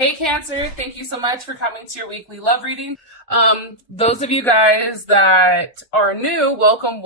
Hey Cancer, thank you so much for coming to your weekly love reading. Those of you guys that are new, welcome.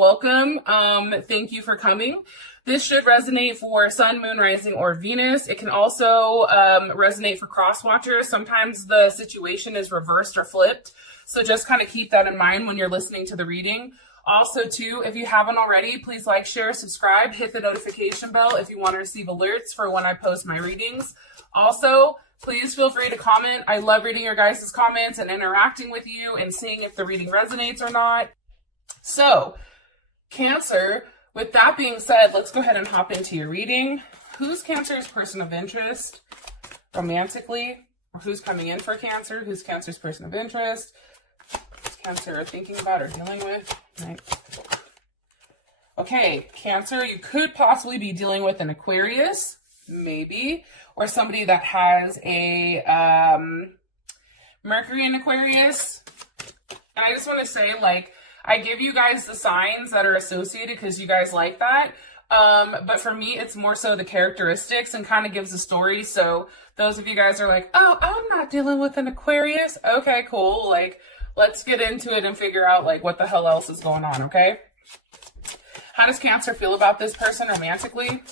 Thank you for coming. This should resonate for Sun, Moon, Rising, or Venus. It can also resonate for cross watchers. Sometimes the situation is reversed or flipped. So just kind of keep that in mind when you're listening to the reading. Also, too, if you haven't already, please like, share, subscribe, hit the notification bell if you want to receive alerts for when I post my readings. Also, please feel free to comment. I love reading your guys' comments and interacting with you and seeing if the reading resonates or not. So, Cancer, with that being said, let's go ahead and hop into your reading. Who's Cancer's person of interest romantically? Or who's coming in for Cancer? Who's Cancer's person of interest? Who's Cancer thinking about or dealing with? Right. Okay, Cancer, you could possibly be dealing with an Aquarius, maybe, or somebody that has a Mercury in Aquarius. And I just want to say, like, I give you guys the signs that are associated because you guys like that. But for me, it's more so the characteristics and kind of gives a story. So those of you guys are like, oh, I'm not dealing with an Aquarius. Okay, cool. Like, let's get into it and figure out, like, what the hell else is going on, okay? How does Cancer feel about this person romantically?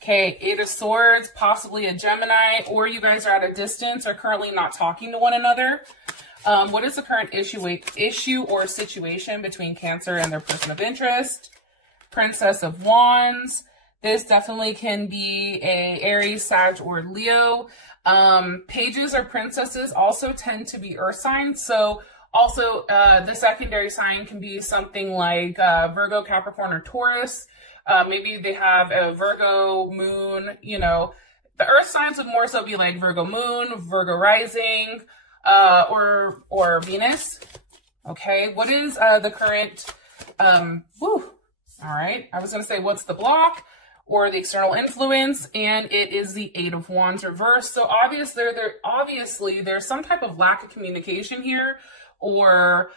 Okay, Eight of Swords, possibly a Gemini, or you guys are at a distance or currently not talking to one another. What is the current issue or situation between Cancer and their person of interest? Princess of Wands. This definitely can be a Aries, Sag, or Leo. Pages or princesses also tend to be earth signs. So also the secondary sign can be something like Virgo, Capricorn, or Taurus. Maybe they have a Virgo moon, you know. The earth signs would more so be like Virgo moon, Virgo rising, or Venus. Okay, what is the current, all right, I was going to say what's the block or the external influence, and it is the Eight of Wands reversed. So obviously there's some type of lack of communication here, or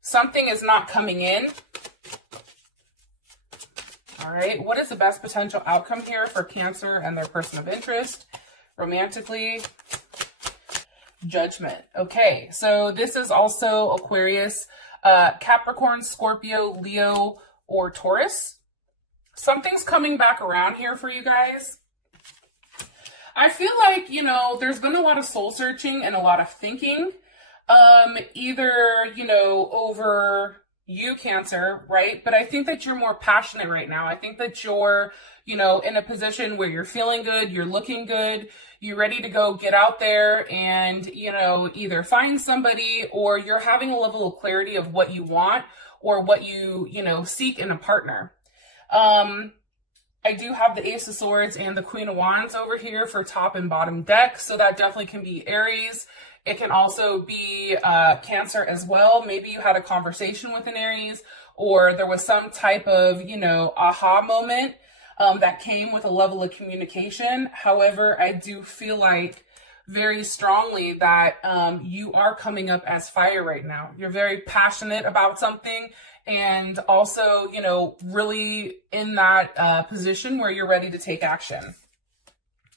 something is not coming in. All right, what is the best potential outcome here for Cancer and their person of interest romantically? Judgment. Okay, so this is also Aquarius, Capricorn, Scorpio, Leo, or Taurus. Something's coming back around here for you guys. I feel like, you know, there's been a lot of soul searching and a lot of thinking, either, you know, over you, Cancer, right? But I think that you're more passionate right now. I think that you're, you know, in a position where you're feeling good, you're looking good, you're ready to go get out there and, you know, either find somebody, or you're having a level of clarity of what you want or what you know, seek in a partner. I do have the Ace of Swords and the Queen of Wands over here for top and bottom deck. So that definitely can be Aries. It can also be Cancer as well. Maybe you had a conversation with an Aries, or there was some type of, you know, aha moment that came with a level of communication. However, I do feel like very strongly that you are coming up as fire right now. You're very passionate about something, and also, you know, really in that position where you're ready to take action.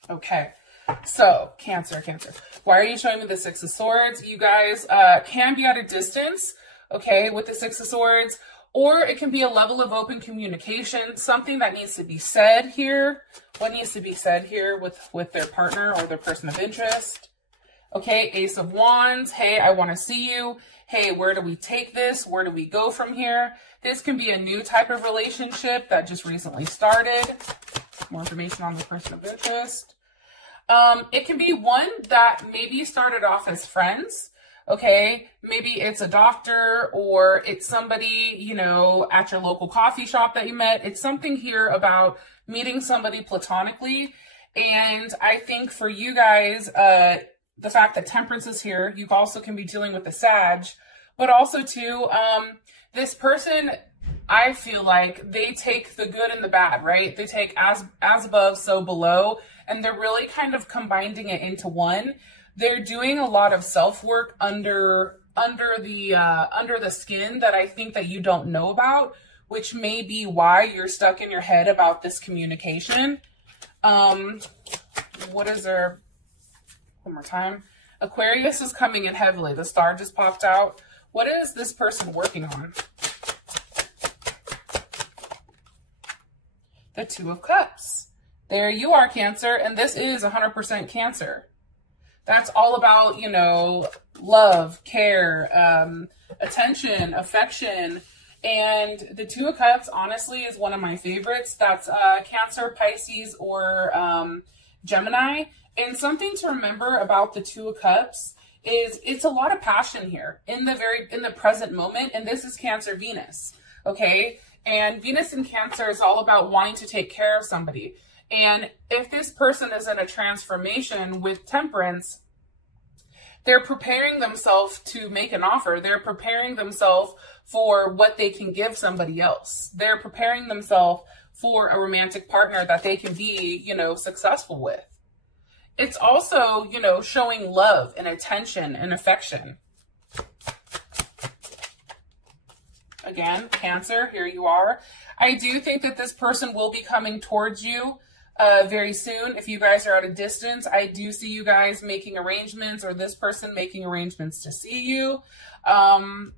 Okay. So, Cancer. Why are you showing me the Six of Swords? You guys can be at a distance, okay, with the Six of Swords, or it can be a level of open communication, something that needs to be said here. What needs to be said here with their partner or their person of interest? Okay, Ace of Wands. Hey, I want to see you. Hey, where do we take this? Where do we go from here? This can be a new type of relationship that just recently started. More information on the person of interest. It can be one that maybe started off as friends, okay? Maybe it's a doctor, or it's somebody, you know, at your local coffee shop that you met. It's something here about meeting somebody platonically. And I think for you guys, the fact that Temperance is here, you also can be dealing with the Sag, but also too, this person, I feel like they take the good and the bad, right? They take as above, so below, and they're really kind of combining it into one. They're doing a lot of self-work under the skin that I think that you don't know about, which may be why you're stuck in your head about this communication. what is their, one more time. Aquarius is coming in heavily. The star just popped out. What is this person working on? The Two of Cups. There you are, Cancer. And this is 100% Cancer. That's all about, you know, love, care, attention, affection. And the Two of Cups, honestly, is one of my favorites. That's Cancer, Pisces, or Gemini. And something to remember about the Two of Cups is it's a lot of passion here in the present moment. And this is Cancer Venus, okay? And Venus in Cancer is all about wanting to take care of somebody. And if this person is in a transformation with Temperance, they're preparing themselves to make an offer. They're preparing themselves for what they can give somebody else. They're preparing themselves for a romantic partner that they can be, you know, successful with. It's also, you know, showing love and attention and affection. Again, Cancer, here you are. I do think that this person will be coming towards you very soon. If you guys are at a distance, I do see you guys making arrangements, or this person making arrangements to see you. I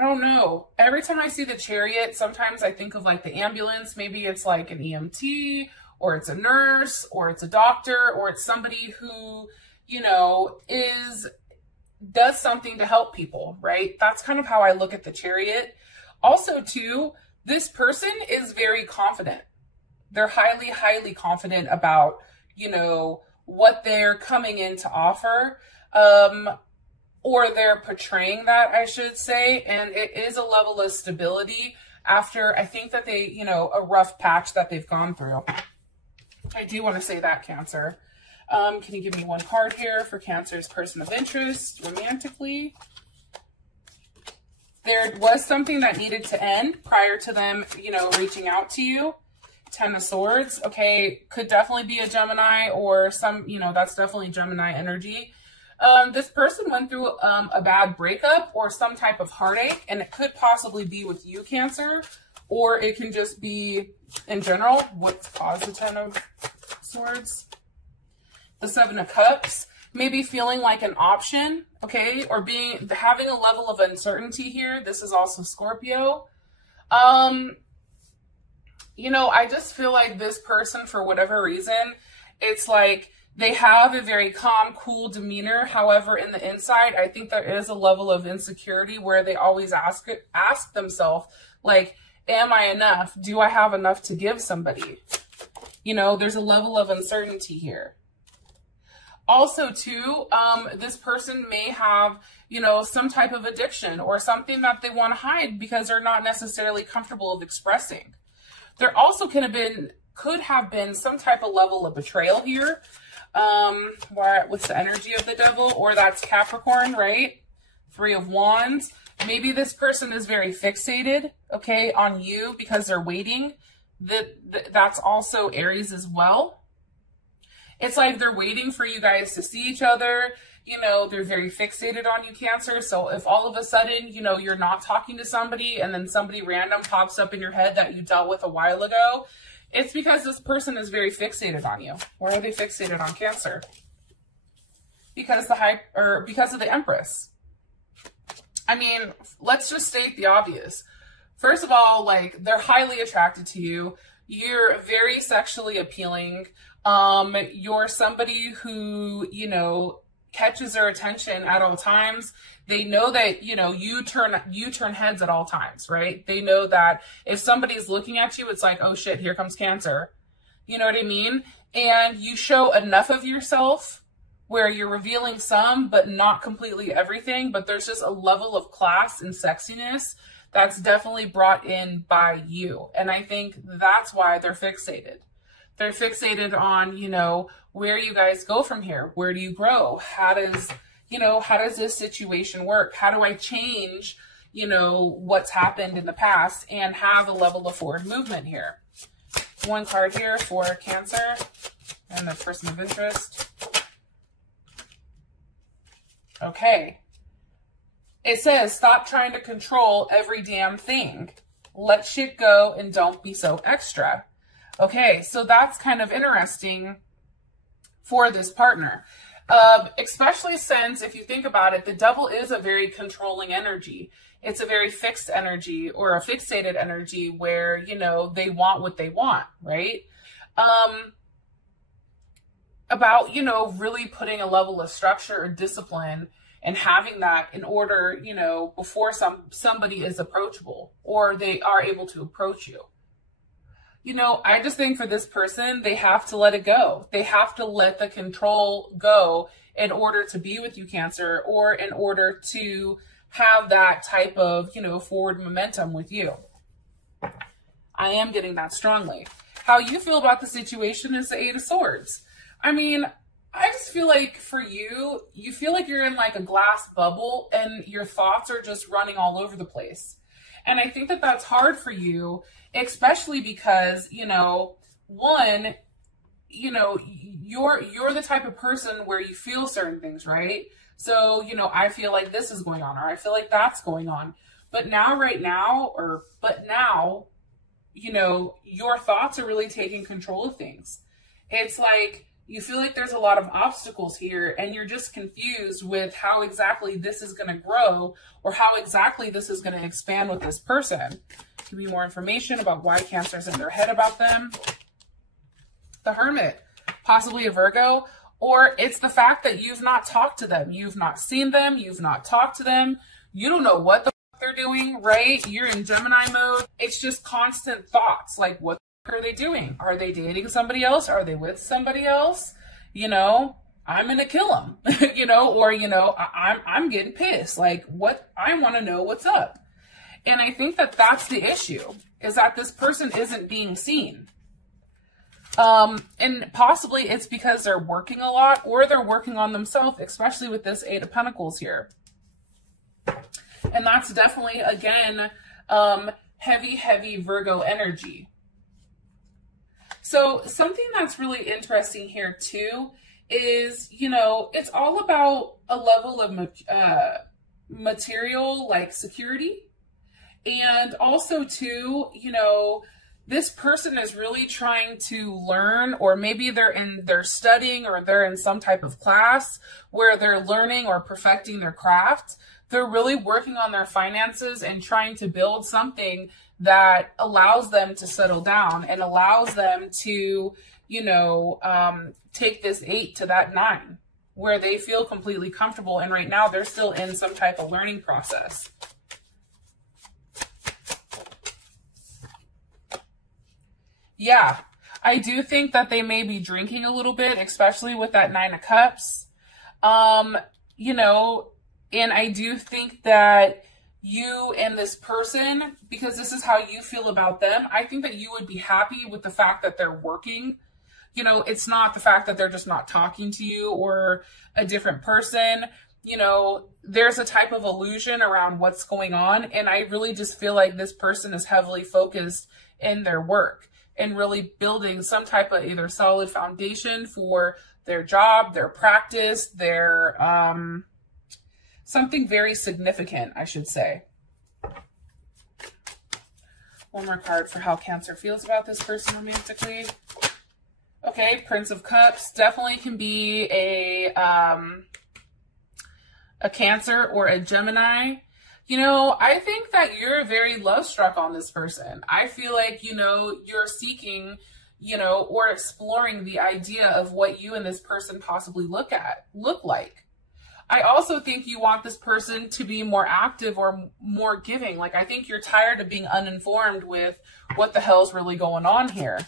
don't know. Every time I see the Chariot, sometimes I think of like the ambulance. Maybe it's like an EMT, or it's a nurse, or it's a doctor, or it's somebody who, you know, does something to help people, right? That's kind of how I look at the Chariot. Also, too, this person is very confident. They're highly, highly confident about, you know, what they're coming in to offer, or they're portraying that, I should say. And it is a level of stability after, I think that they, you know, a rough patch that they've gone through. I do want to say that, Cancer. Can you give me one card here for Cancer's person of interest romantically? There was something that needed to end prior to them, you know, reaching out to you. Ten of Swords. Okay, could definitely be a Gemini, or some, you know, that's definitely Gemini energy. This person went through a bad breakup or some type of heartache, and it could possibly be with you, Cancer, or it can just be in general. What's caused the Ten of Swords? The Seven of Cups. Maybe feeling like an option, okay, or having a level of uncertainty here. This is also Scorpio. You know, I just feel like this person, for whatever reason, it's like they have a very calm, cool demeanor. However, in the inside, I think there is a level of insecurity where they always ask themselves, like, am I enough? Do I have enough to give somebody? You know, there's a level of uncertainty here. Also, too, this person may have, you know, some type of addiction or something that they want to hide because they're not necessarily comfortable of expressing. There also could have been some type of level of betrayal here. What's the energy of the Devil? Or that's Capricorn, right? Three of Wands. Maybe this person is very fixated, okay, on you because they're waiting. That's also Aries as well. It's like they're waiting for you guys to see each other. You know, they're very fixated on you, Cancer. So if all of a sudden, you know, you're not talking to somebody and then somebody random pops up in your head that you dealt with a while ago, it's because this person is very fixated on you. Why are they fixated on Cancer? Because of the Empress. I mean, let's just state the obvious. First of all, like, they're highly attracted to you. You're very sexually appealing. You're somebody who, you know, catches their attention at all times. They know that, you know, you turn heads at all times, right? They know that if somebody's looking at you, it's like, oh shit, here comes Cancer. You know what I mean? And you show enough of yourself where you're revealing some, but not completely everything. But there's just a level of class and sexiness that's definitely brought in by you. And I think that's why they're fixated. They're fixated on, you know, where you guys go from here. Where do you grow? How does this situation work? How do I change, you know, what's happened in the past and have a level of forward movement here? One card here for Cancer and the person of interest. Okay. It says, stop trying to control every damn thing. Let shit go and don't be so extra. Okay, so that's kind of interesting for this partner. Especially since, if you think about it, the devil is a very controlling energy. It's a very fixed energy, or a fixated energy where, you know, they want what they want, right? About, you know, really putting a level of structure or discipline and having that in order, you know, before somebody is approachable or they are able to approach you. You know, I just think for this person, they have to let it go. They have to let the control go in order to be with you, Cancer, or in order to have that type of, you know, forward momentum with you. I am getting that strongly. How you feel about the situation is the Eight of Swords. I mean, I just feel like for you, you feel like you're in like a glass bubble and your thoughts are just running all over the place. And I think that that's hard for you, especially because, you know, one, you know, you're the type of person where you feel certain things, right? So, you know, I feel like this is going on, or I feel like that's going on. But now, you know, your thoughts are really taking control of things. It's like you feel like there's a lot of obstacles here and you're just confused with how exactly this is going to grow or how exactly this is going to expand with this person. Give me more information about why Cancer's in their head about them. The Hermit, possibly a Virgo, or it's the fact that you've not talked to them. You've not seen them. You've not talked to them. You don't know what the fuck they're doing, right? You're in Gemini mode. It's just constant thoughts like, what are they doing? Are they dating somebody else? Are they with somebody else? You know, I'm going to kill them, you know, or, you know, I'm getting pissed. Like, what? I want to know what's up. And I think that that's the issue, is that this person isn't being seen. And possibly it's because they're working a lot or they're working on themselves, especially with this Eight of Pentacles here. And that's definitely, again, heavy Virgo energy. So something that's really interesting here too is, you know, it's all about a level of material, like security. And also too, you know, this person is really trying to learn, or maybe they're studying, or they're in some type of class where they're learning or perfecting their craft. They're really working on their finances and trying to build something that allows them to settle down and allows them to, you know, take this 8 to that 9 where they feel completely comfortable. And right now they're still in some type of learning process. Yeah, I do think that they may be drinking a little bit, especially with that 9 of Cups. You know, and I do think that you and this person, because this is how you feel about them, I think that you would be happy with the fact that they're working. You know, it's not the fact that they're just not talking to you or a different person. You know, there's a type of illusion around what's going on. And I really just feel like this person is heavily focused in their work and really building some type of either solid foundation for their job, their practice, their, something very significant, I should say. One more card for how Cancer feels about this person romantically. Okay, Prince of Cups definitely can be a Cancer or a Gemini. You know, I think that you're very love-struck on this person. I feel like, you know, you're seeking, you know, or exploring the idea of what you and this person possibly look like. I also think you want this person to be more active or more giving. Like, I think you're tired of being uninformed with what the hell's really going on here.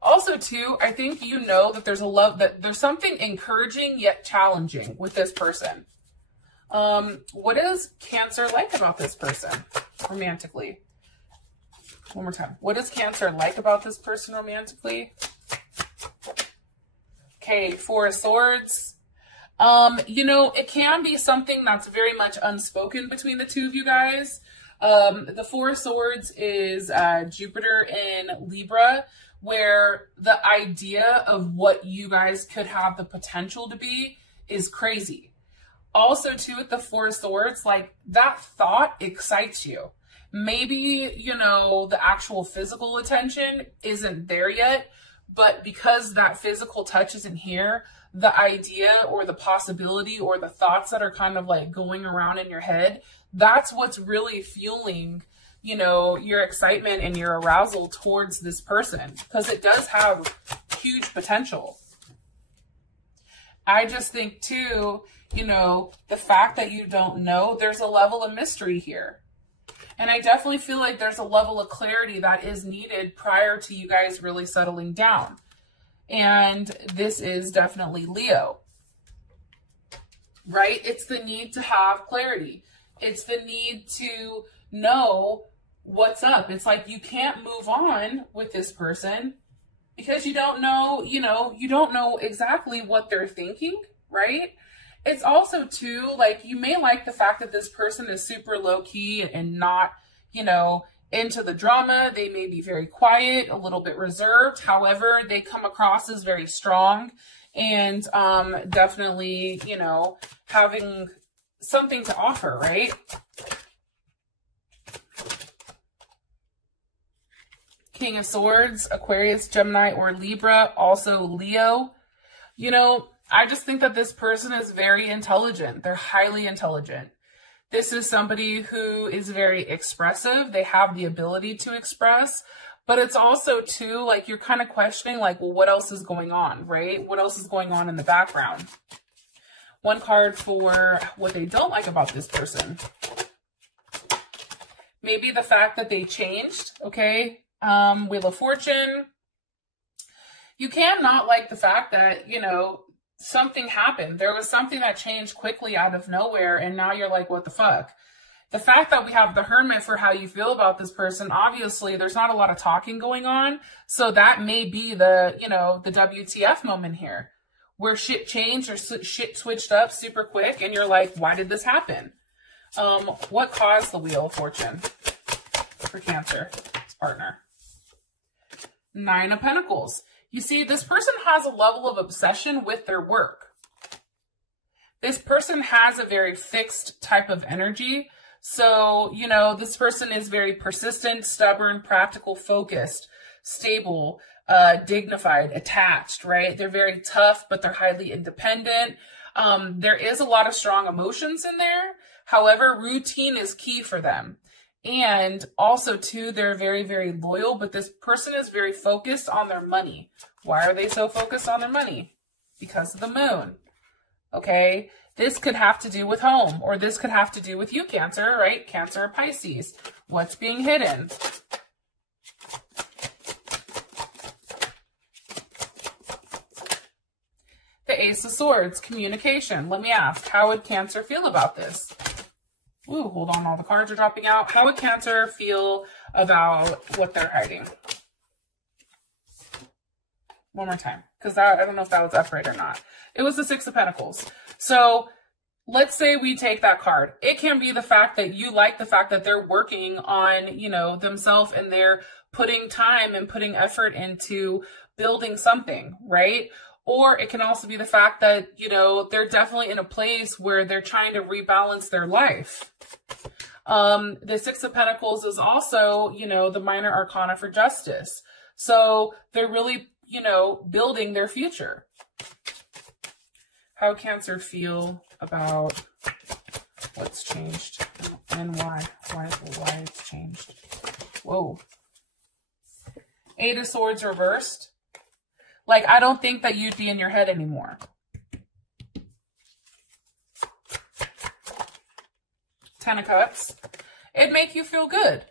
Also, too, I think you know that there's something encouraging yet challenging with this person. What is Cancer like about this person romantically? One more time. What is Cancer like about this person romantically? Okay, Four of Swords. You know, it can be something that's very much unspoken between the two of you guys. The Four of Swords is Jupiter in Libra, where the idea of what you guys could have the potential to be is crazy. Also, too, with the Four of Swords, like, that thought excites you. Maybe, you know, the actual physical attention isn't there yet, but because that physical touch isn't here, the idea or the possibility or the thoughts that are kind of like going around in your head, that's what's really fueling, you know, your excitement and your arousal towards this person, because it does have huge potential. I just think too, you know, the fact that you don't know, there's a level of mystery here. And I definitely feel like there's a level of clarity that is needed prior to you guys really settling down. And this is definitely Leo, right? It's the need to have clarity. It's the need to know what's up. It's like you can't move on with this person because you don't know, you know, you don't know exactly what they're thinking, right? It's also too, like, you may like the fact that this person is super low key and not, you know, into the drama. They may be very quiet, a little bit reserved. However, they come across as very strong and definitely, you know, having something to offer, right? King of Swords, Aquarius, Gemini, or Libra, also Leo. You know, I just think that this person is very intelligent. They're highly intelligent. This is somebody who is very expressive. They have the ability to express, but it's also too, like, you're kind of questioning, like, well, what else is going on, right? What else is going on in the background? One card for what they don't like about this person. Maybe the fact that they changed, okay? Wheel of Fortune. You can't not like the fact that, you know, something happened. There was something that changed quickly out of nowhere, and now you're like, what the fuck? The fact that we have the Hermit for how you feel about this person, obviously there's not a lot of talking going on, so that may be the, you know, the WTF moment here, where shit changed or shit switched up super quick, and you're like, why did this happen? What caused the Wheel of Fortune for Cancer, his partner? Nine of Pentacles. You see, this person has a level of obsession with their work. This person has a very fixed type of energy. So, you know, this person is very persistent, stubborn, practical, focused, stable, dignified, attached, right? They're very tough, but they're highly independent. There is a lot of strong emotions in there. However, routine is key for them. And also, too, they're very, very loyal, but this person is very focused on their money. Why are they so focused on their money? Because of the moon. Okay? This could have to do with home, or this could have to do with you, Cancer, right? Cancer or Pisces. What's being hidden? The Ace of Swords, communication. Let me ask, how would Cancer feel about this? Ooh, hold on, all the cards are dropping out. How would Cancer feel about what they're hiding? One more time, because I don't know if that was upright or not. It was the Six of Pentacles. So let's say we take that card. It can be the fact that you like the fact that they're working on, you know, themselves, and they're putting time and putting effort into building something, right? Or it can also be the fact that, you know, they're definitely in a place where they're trying to rebalance their life. The Six of Pentacles is also, you know, the minor arcana for justice. So they're really, you know, building their future. How Cancer feel about what's changed and why? Why it's changed? Whoa. Eight of Swords reversed. Like, I don't think that you'd be in your head anymore. Ten of Cups. It'd make you feel good.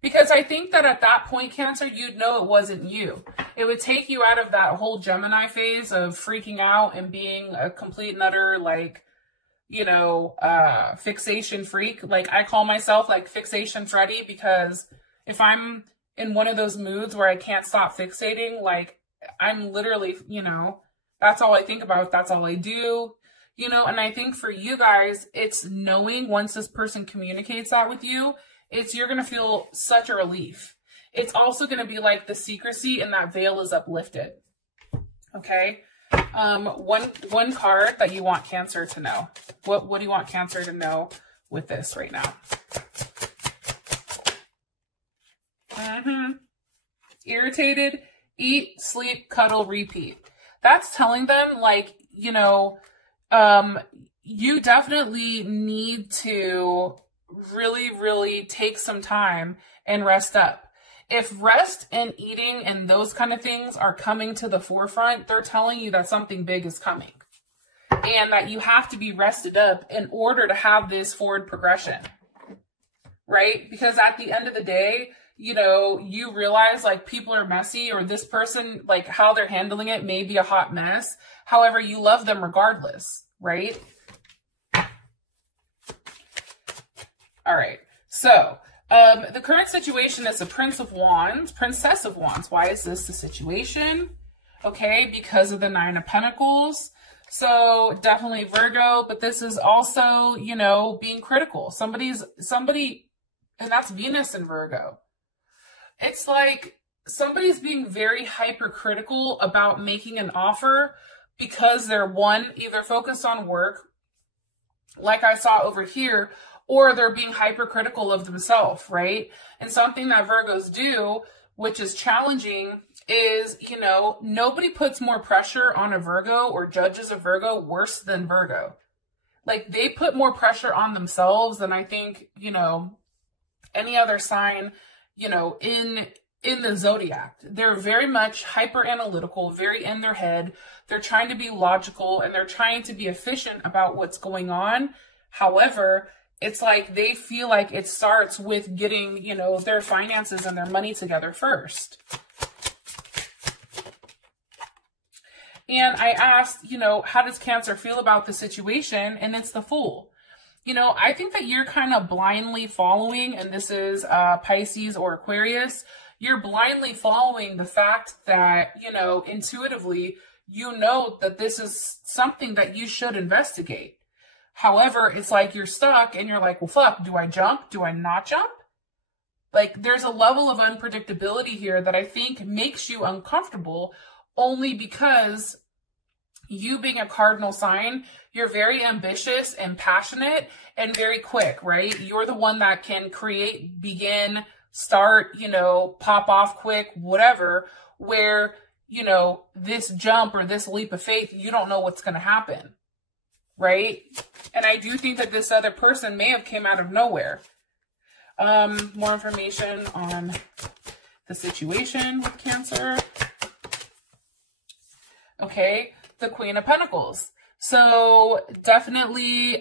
Because I think that at that point, Cancer, you'd know it wasn't you. It would take you out of that whole Gemini phase of freaking out and being a complete and utter, like, you know, fixation freak. Like, I call myself, like, Fixation Freddy, because if I'm in one of those moods where I can't stop fixating, like, I'm literally, you know, that's all I think about. That's all I do, you know. And I think for you guys, it's knowing once this person communicates that with you, you're going to feel such a relief. It's also going to be like the secrecy and that veil is uplifted. Okay. One card that you want Cancer to know. What do you want Cancer to know with this right now? Irritated. Eat, sleep, cuddle, repeat. That's telling them, like, you know, you definitely need to really, really take some time and rest up. If rest and eating and those kind of things are coming to the forefront, they're telling you that something big is coming and that you have to be rested up in order to have this forward progression, right? Because at the end of the day, you know, you realize like people are messy, or this person, like how they're handling it may be a hot mess. However, you love them regardless, right? All right. So the current situation is the Princess of Wands. Why is this the situation? Okay, because of the Nine of Pentacles. So definitely Virgo, but this is also, you know, being critical. Somebody, and that's Venus in Virgo. It's like somebody's being very hypercritical about making an offer because they're either focused on work, like I saw over here, or they're being hypercritical of themselves, right? And something that Virgos do, which is challenging, is, you know, nobody puts more pressure on a Virgo or judges a Virgo worse than Virgo. Like, they put more pressure on themselves than I think, you know, any other sign, you know, in the zodiac. They're very much hyper analytical, very in their head. They're trying to be logical and they're trying to be efficient about what's going on. However, it's like they feel like it starts with getting, you know, their finances and their money together first. And I asked, you know, how does Cancer feel about the situation? And it's the Fool. You know, I think that you're kind of blindly following, and this is Pisces or Aquarius, you're blindly following the fact that, you know, intuitively, you know that this is something that you should investigate. However, it's like you're stuck and you're like, well, fuck, do I jump? Do I not jump? Like, there's a level of unpredictability here that I think makes you uncomfortable, only because you being a cardinal sign, you're very ambitious and passionate and very quick, right? You're the one that can create, begin, start, you know, pop off quick, whatever, where, you know, this jump or this leap of faith, you don't know what's going to happen, right? And I do think that this other person may have came out of nowhere. More information on the situation with Cancer. Okay, the Queen of Pentacles. So definitely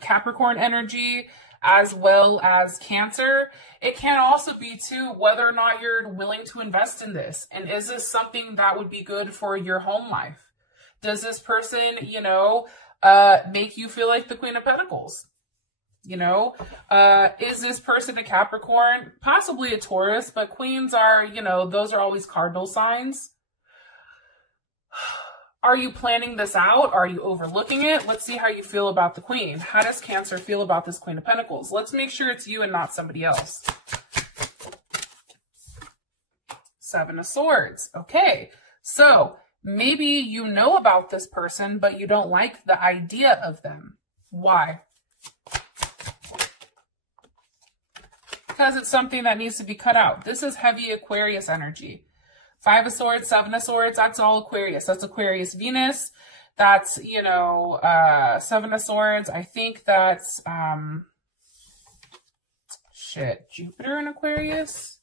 Capricorn energy as well as Cancer. It can also be too whether or not you're willing to invest in this. And is this something that would be good for your home life? Does this person, you know, make you feel like the Queen of Pentacles? You know, is this person a Capricorn? Possibly a Taurus, but queens are, you know, those are always cardinal signs. Are you planning this out? Are you overlooking it? Let's see how you feel about the Queen. How does Cancer feel about this Queen of Pentacles? Let's make sure it's you and not somebody else. Seven of Swords. Okay, so maybe you know about this person, but you don't like the idea of them. Why? Because it's something that needs to be cut out. This is heavy Aquarius energy. Five of Swords, Seven of Swords, that's all Aquarius. That's Aquarius Venus. That's, you know, Seven of Swords. I think that's, Jupiter in Aquarius?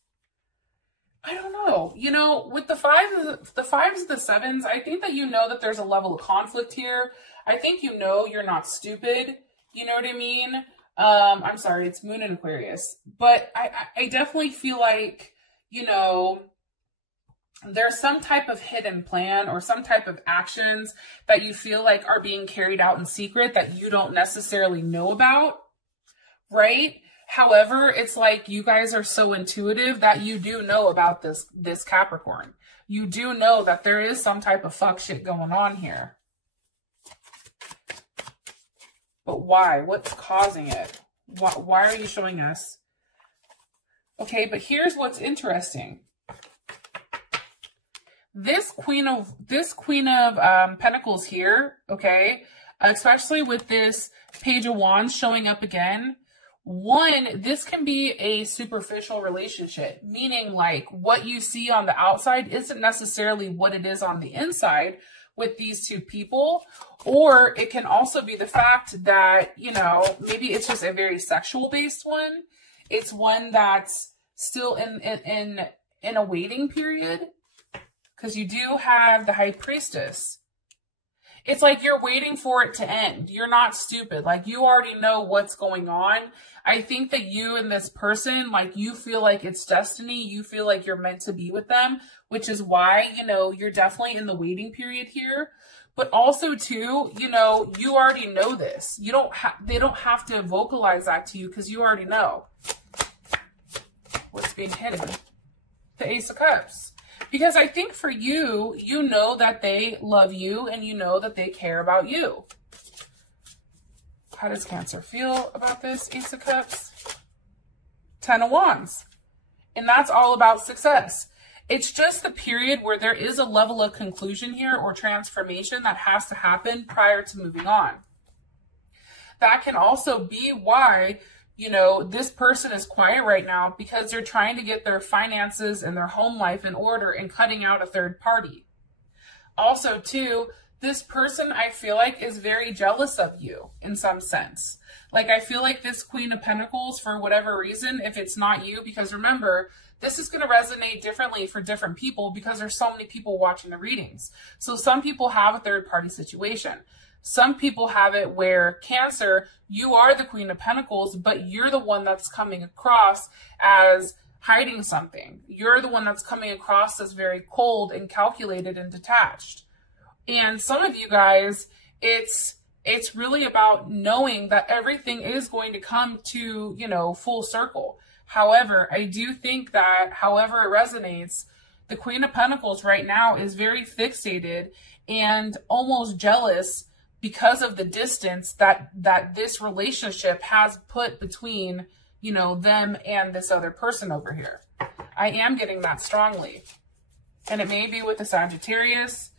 I don't know. You know, with the fives, the sevens, I think that you know that there's a level of conflict here. I think you know you're not stupid. You know what I mean? I'm sorry, it's Moon in Aquarius. But I definitely feel like, you know, there's some type of hidden plan or some type of actions that you feel like are being carried out in secret that you don't necessarily know about, right? However, it's like you guys are so intuitive that you do know about this Capricorn. You do know that there is some type of fuck shit going on here. But why? What's causing it? Why are you showing us? Okay, but here's what's interesting. This Queen of Pentacles here, okay, especially with this Page of Wands showing up again, One, this can be a superficial relationship, meaning like what you see on the outside isn't necessarily what it is on the inside with these two people. Or it can also be the fact that, you know, maybe it's just a very sexual based one. It's one that's still in a waiting period, because you do have the High Priestess. It's like you're waiting for it to end. You're not stupid. Like, you already know what's going on. I think that you and this person, like, you feel like it's destiny. You feel like you're meant to be with them, which is why, you know, you're definitely in the waiting period here. But also too, you know, you already know this. They don't have to vocalize that to you, because you already know what's being hidden. The Ace of Cups. Because I think for you, you know that they love you and you know that they care about you. How does Cancer feel about this Ace of Cups? 10 of Wands. And that's all about success. It's just the period where there is a level of conclusion here or transformation that has to happen prior to moving on. That can also be why, you know, this person is quiet right now, because they're trying to get their finances and their home life in order and cutting out a third party. Also, too, this person, I feel like, is very jealous of you in some sense. Like, I feel like this Queen of Pentacles, for whatever reason, if it's not you, because remember, this is going to resonate differently for different people because there's so many people watching the readings. So some people have a third party situation. Some people have it where, Cancer, you are the Queen of Pentacles, but you're the one that's coming across as hiding something. You're the one that's coming across as very cold and calculated and detached. And some of you guys, it's really about knowing that everything is going to come to, you know, full circle. However, I do think that however it resonates, the Queen of Pentacles right now is very fixated and almost jealous because of the distance that this relationship has put between, you know, them and this other person over here. I am getting that strongly. And it may be with a Sagittarius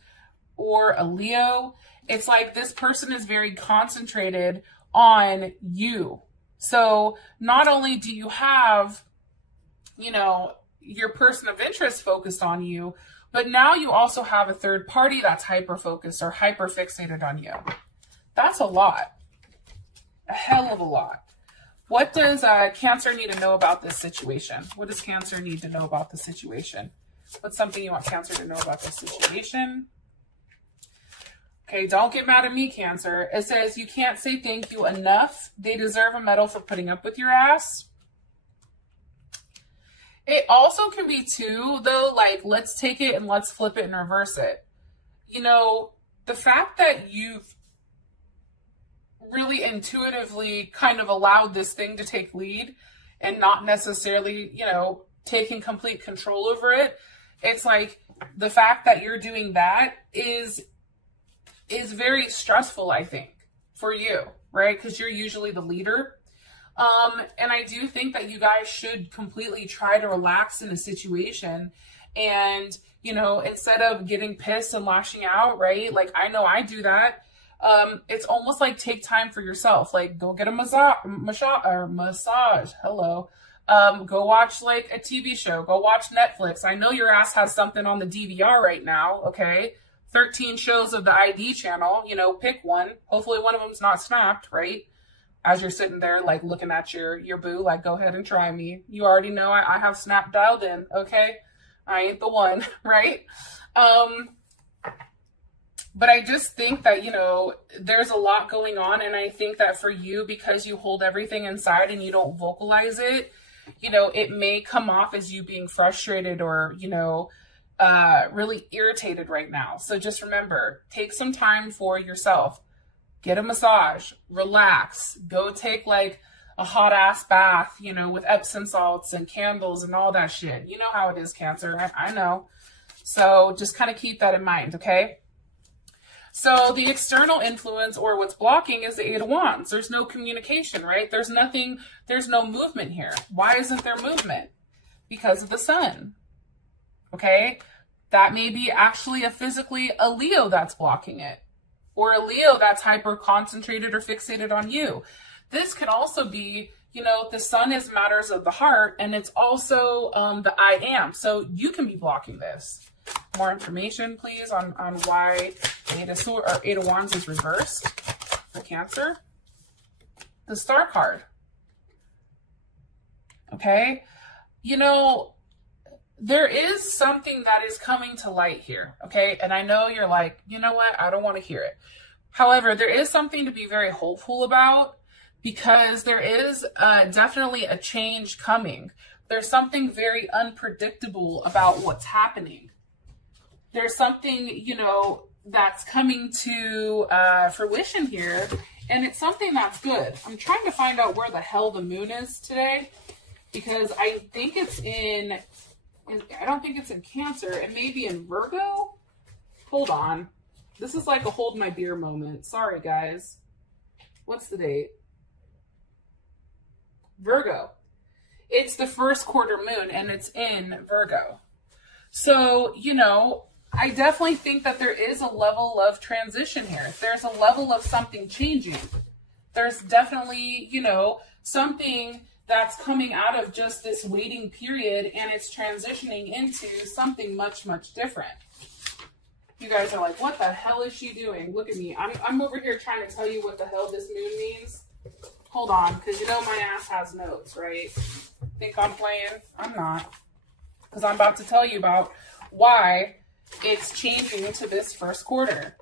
or a Leo. It's like this person is very concentrated on you. So not only do you have, you know, your person of interest focused on you, but now you also have a third party that's hyper-focused or hyper-fixated on you. That's a lot. A hell of a lot. What does Cancer need to know about this situation? What does Cancer need to know about the situation? What's something you want Cancer to know about this situation? Okay, don't get mad at me, Cancer. It says, you can't say thank you enough. They deserve a medal for putting up with your ass. It also can be too, though, like, let's take it and let's flip it and reverse it. You know, the fact that you've really intuitively kind of allowed this thing to take lead and not necessarily, you know, taking complete control over it. It's like the fact that you're doing that is very stressful, I think, for you, right? Because you're usually the leader. And I do think that you guys should completely try to relax in a situation and, you know, instead of getting pissed and lashing out, right? Like, I know I do that. It's almost like take time for yourself. Like, go get a massage. Hello. Go watch like a TV show. Go watch Netflix. I know your ass has something on the DVR right now. Okay. 13 shows of the ID channel, you know, pick one. Hopefully one of them's not snapped, right? As you're sitting there, like, looking at your boo, like, go ahead and try me. You already know I have Snap dialed in, okay? I ain't the one, right? But I just think that, you know, there's a lot going on. And I think that for you, because you hold everything inside and you don't vocalize it, you know, it may come off as you being frustrated or, you know, really irritated right now. So just remember, take some time for yourself. Get a massage, relax, go take like a hot ass bath, you know, with Epsom salts and candles and all that shit. You know how it is, Cancer. I know. So just kind of keep that in mind, okay? So the external influence or what's blocking is the Eight of Wands. There's no communication, right? There's nothing, there's no movement here. Why isn't there movement? Because of the sun, okay? That may be actually physically a Leo that's blocking it, or a Leo that's hyper concentrated or fixated on you. This could also be, you know, the sun is matters of the heart, and it's also the I am. So you can be blocking this. More information, please, on why Eight of Wands is reversed for Cancer. The Star card. Okay. You know, there is something that is coming to light here. Okay. And I know you're like, you know what? I don't want to hear it. However, there is something to be very hopeful about, because there is definitely a change coming. There's something very unpredictable about what's happening. There's something, you know, that's coming to fruition here, and it's something that's good. I'm trying to find out where the hell the moon is today, because I think it's in, I don't think it's in Cancer. It may be in Virgo. Hold on. This is like a hold my beer moment. Sorry, guys. What's the date? Virgo. It's the first quarter moon, and it's in Virgo. So, you know, I definitely think that there is a level of transition here. There's a level of something changing. There's definitely, you know, something that's coming out of just this waiting period, and it's transitioning into something much, much different. You guys are like, what the hell is she doing? Look at me. I'm over here trying to tell you what the hell this moon means. Hold on, because you know my ass has notes, right? Think I'm playing? I'm not. Because I'm about to tell you about why it's changing to this first quarter.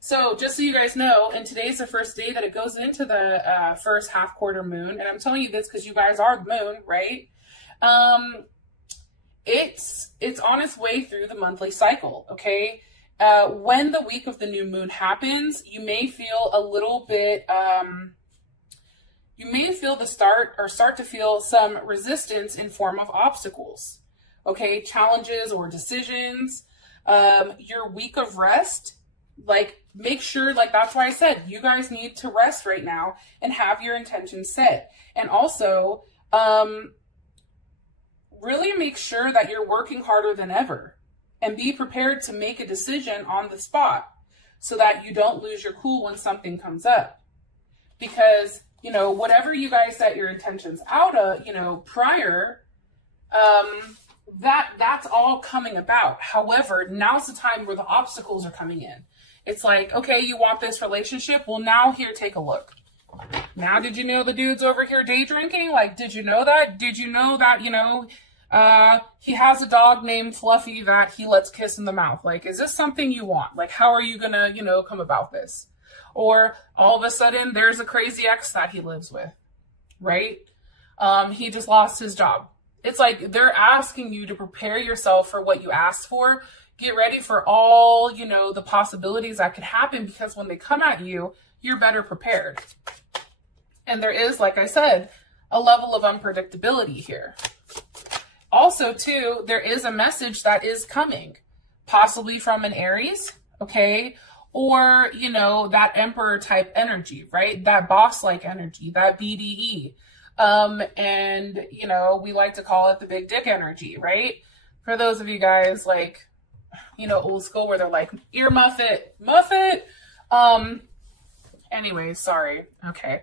So just so you guys know, and today's the first day that it goes into the first half quarter moon. And I'm telling you this because you guys are the moon, right? It's on its way through the monthly cycle, okay? When the week of the new moon happens, you may feel a little bit, you may feel start to feel some resistance in form of obstacles, okay? Challenges or decisions. Your week of rest, like, make sure, like, that's why I said you guys need to rest right now and have your intentions set. And also, really make sure that you're working harder than ever, and be prepared to make a decision on the spot so that you don't lose your cool when something comes up. Because, you know, whatever you guys set your intentions out of, you know, prior, that's all coming about. However, now's the time where the obstacles are coming in. It's like, okay, you want this relationship? Well, now here, take a look. Now, did you know the dude's over here day drinking? Like, did you know that? Did you know that, you know, he has a dog named Fluffy that he lets kiss in the mouth? Like, is this something you want? Like, how are you gonna, you know, come about this? Or all of a sudden there's a crazy ex that he lives with, right? He just lost his job. It's like they're asking you to prepare yourself for what you asked for. Get ready for all, you know, the possibilities that could happen, because when they come at you, you're better prepared. And there is, like I said, a level of unpredictability here. Also, too, there is a message that is coming, possibly from an Aries, okay? Or, you know, that emperor type energy, right? That boss-like energy, that BDE. And, you know, we like to call it the big dick energy, right? For those of you guys, like, you know, old school, where they're like, ear muff it. Anyway, sorry. Okay.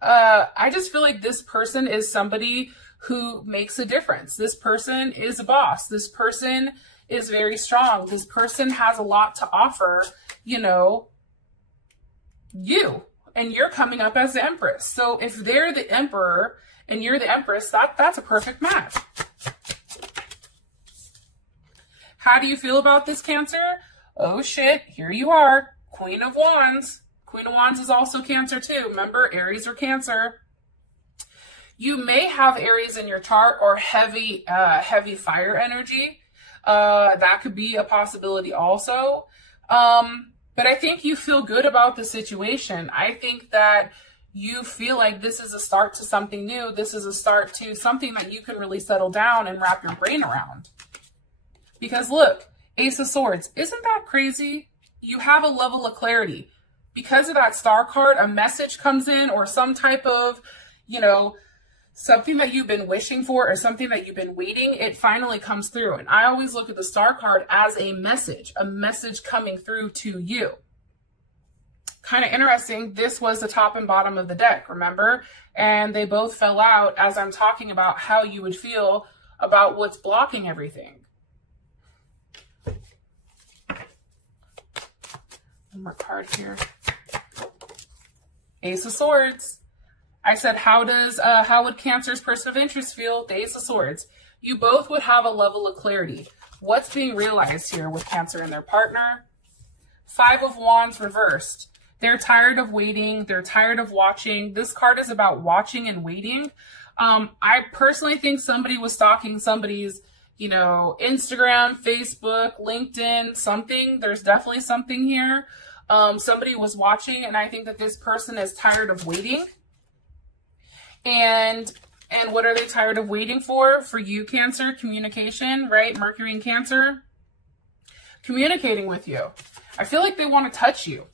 I just feel like this person is somebody who makes a difference. This person is a boss. This person is very strong. This person has a lot to offer, you know, you. And you're coming up as the Empress. So if they're the Emperor and you're the Empress, that's a perfect match. How do you feel about this, Cancer? Oh shit, here you are. Queen of Wands. Queen of Wands is also Cancer too. Remember, Aries or Cancer. You may have Aries in your chart, or heavy fire energy. That could be a possibility also. But I think you feel good about the situation. I think that you feel like this is a start to something new. This is a start to something that you can really settle down and wrap your brain around. Because look, Ace of Swords, isn't that crazy? You have a level of clarity. Because of that star card, a message comes in, or some type of, you know, something that you've been wishing for, or something that you've been waiting, it finally comes through. And I always look at the star card as a message coming through to you. kind of interesting. This was the top and bottom of the deck, remember? And they both fell out as I'm talking about how you would feel about what's blocking everything. One more card here. Ace of Swords. I said, how would Cancer's person of interest feel? The Ace of Swords. You both would have a level of clarity. What's being realized here with Cancer and their partner? Five of Wands reversed. They're tired of waiting. They're tired of watching. This card is about watching and waiting. I personally think somebody was stalking somebody's, you know, Instagram, Facebook, LinkedIn, something. There's definitely something here. Somebody was watching, and I think that this person is tired of waiting. And what are they tired of waiting for? For you, Cancer, communication, right? Mercury in Cancer. Communicating with you. I feel like they want to touch you.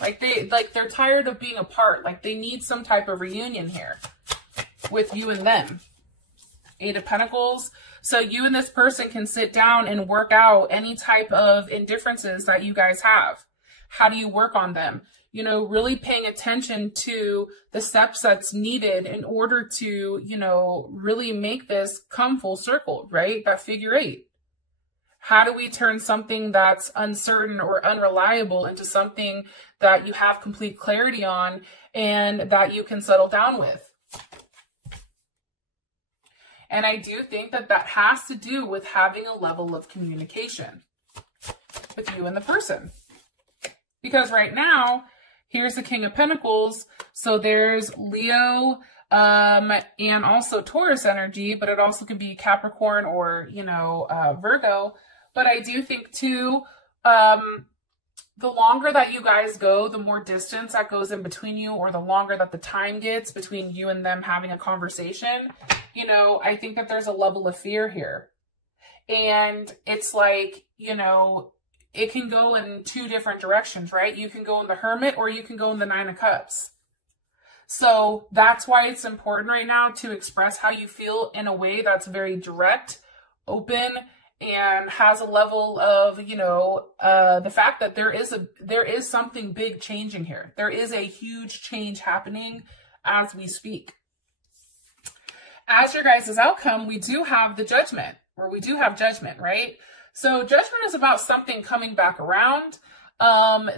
They're tired of being apart. Like they need some type of reunion here with you and them. Eight of Pentacles. So you and this person can sit down and work out any type of indifferences that you guys have. How do you work on them? You know, really paying attention to the steps that's needed in order to, you know, really make this come full circle, right? That figure eight. How do we turn something that's uncertain or unreliable into something that you have complete clarity on and that you can settle down with? And I do think that that has to do with having a level of communication with you and the person. Because right now, here's the King of Pentacles. So there's Leo and also Taurus energy, but it also could be Capricorn or, you know, Virgo. But I do think too, the longer that you guys go, the more distance that goes in between you, or the longer that the time gets between you and them having a conversation, you know, I think that there's a level of fear here. And it's like, you know, it can go in two different directions, right? You can go in the Hermit or you can go in the Nine of Cups. So that's why it's important right now to express how you feel in a way that's very direct, open, and has a level of, you know, the fact that there is something big changing here. There is a huge change happening as we speak. As your guys' outcome, we do have the Judgment, or we do have Judgment, right? So Judgment is about something coming back around.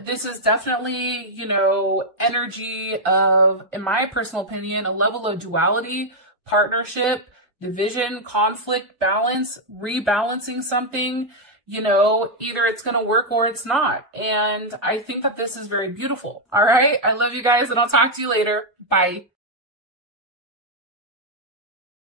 This is definitely, you know, energy of, in my personal opinion, a level of duality, partnership, division, conflict, balance, rebalancing something. You know, either it's going to work or it's not. And I think that this is very beautiful. All right. I love you guys, and I'll talk to you later. Bye.